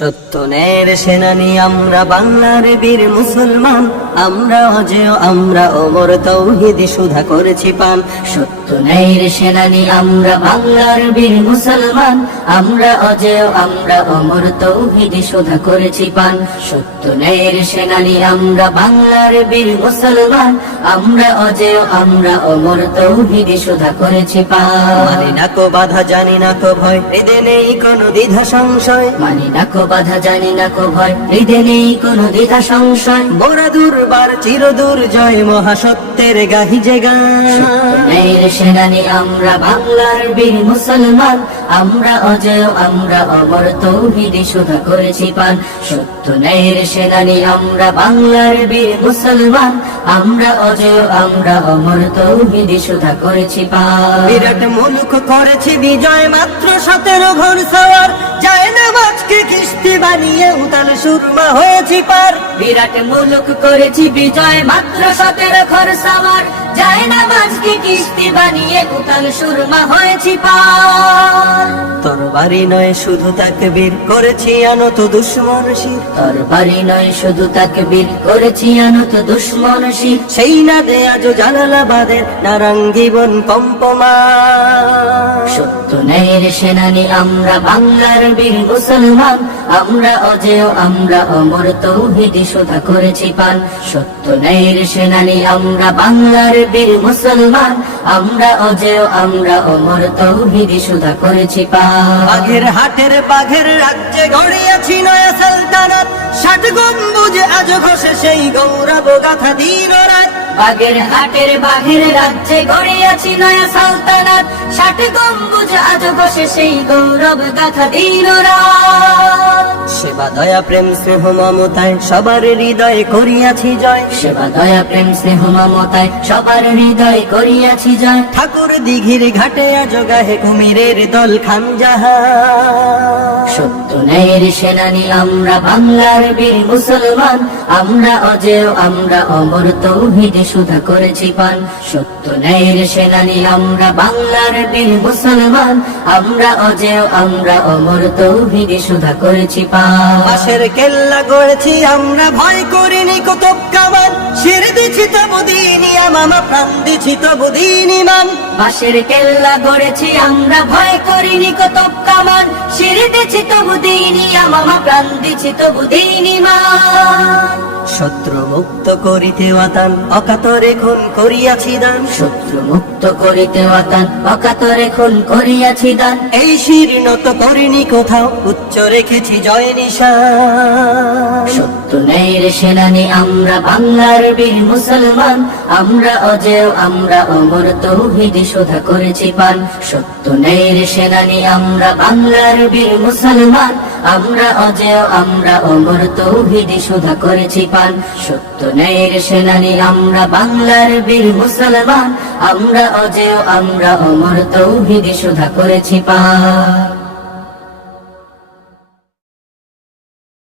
সত্যনের সেনানি আমরা বাংলার বীর মুসলমান, আমরা অজেয় আমরা অমর তৌহিদি সুধা করেছি পান। সত্যনের সেনানি আমরা বাংলার বীর মুসলমান, আমরা অজেয় আমরা অমর তৌহিদি সুধা করেছি পান। সত্যনের সেনানি আমরা বাংলার বীর মুসলমান, আমরা অজেয় আমরা অমর তৌহিদি সুধা করেছি পান। মানি না কো বাধা জানি না কো ভয়, হৃদে নেই কোনো দ্বিধা সংশয়। মানি না কো বাধা জানি না কো ভয়, হৃদে নেই কোনো দ্বিধা সংশয়। মোরা দুর্বার চির দুর্জয় মহাসত্যের গাহি যে গান। সত্যনের সেনানি আমরা বাংলার বীর মুসলমান, আমরা অজেয় আমরা অমর তৌহিদি সুধা করেছি পান। সত্যনের সেনানি আমরা বাংলার বীর মুসলমান, আমরা অজেয় আমরা অমর তৌহিদি সুধা করেছি পান। বিরাট মুলুক করেছি বিজয় মাত্র 17 ঘর সওয়ার, যায় না মাছকে কিস্তি বানিয়ে উতাল সুরমা হয়েছি পার। বিরাট মুলুক করেছি বিজয় মাত্র 17 ঘর সওয়ার, যায় না মাঝকে কিস্তি বানিয়ে উতাল সুরমা হয়েছি পার। তরবারি নয় শুধু তাকবীর করেছি আনত দুশ্মন শির। তরবারি নয় শুধু তাকবীর করেছি আনত দুশ্মন শির। সেই না দে আজ জালালাবাদের নারাঙ্গীবন কম্পমান। সত্যনের সেনানি আমরা বাংলার বীর মুসলমান, আমরা অজেয় আমরা অমর তৌহিদি সুধা করেছি পান। সত্যনের সেনানি আমরা বাংলার বীর মুসলমান, আমরা অজেয় আমরা অমর তৌহিদি সুধা করেছি পান। বাঘের হাটের বাঘের রাজ্যে গড়িয়াছি নয়া সালতানাত, 60 গম্বুজ আজ ঘষে সেই গৌরব গাথা দিন রাত। বাঘের হাটের বাঘের রাজ্যে গড়িয়াছি নয়া সালতানাত, 60 গম্বুজ আজ ঘষে সেই গৌরব গাথা দিন রাত। সেবা দয়া প্রেম স্নেহ মমতায় সবার হৃদয়ে করিয়াছি জয়। সেবা দয়া প্রেম স্নেহ মমতায় সবার হৃদয় করিয়াছি জয়। ঠাকুর দিঘির ঘাটে আজ গাহে কুমিরের দল খানজাহান। সত্যনের সেনানি আমরা বাংলার বীর মুসলমান, আমরা অজেয় আমরা অমর তৌহিদি সুধা করেছি পান। সত্যনের সেনানি আমরা বাংলার বীর মুসলমান, আমরা অজেয় আমরা অমর তৌহিদি সুধা করেছি পান। বাঁশের কেল্লা গড়েছি আমরা ভয় করিনি কুতুব কামান, শির দিছি তবু দিন মামা প্রাণ দিছি তবু দিন ইমান। বাঁশের কেল্লা গড়েছি আমরা ভয় করিনি কুতুব কামান, শির দিছি তবু দিন মামা প্রাণ দিছি তবু দিন ইমান। শত্রু মুক্ত করিতে ওয়াতান অকাতরে খুন করিয়াছি দান। শত্রু মুক্ত করিতে ওয়াতান অকাতরে খুন করিয়াছি দান। এই শির নত করিনি কোথাও, উচ্চ রেখেছি জয় নিশান। সত্যনের সেনানি আমরা বাংলার বীর মুসলমান, আমরা অজেয় আমরা অমর তৌহিদি সুধা করেছি পান। সত্যনের সেনানি আমরা বাংলার বীর মুসলমান, আমরা অজেয় আমরা অমর তৌহিদি সুধা করেছি পান। সত্যনের সেনানি আমরা বাংলার বীর মুসলমান, আমরা অজেয় আমরা অমর তৌহিদি সুধা করেছি পান।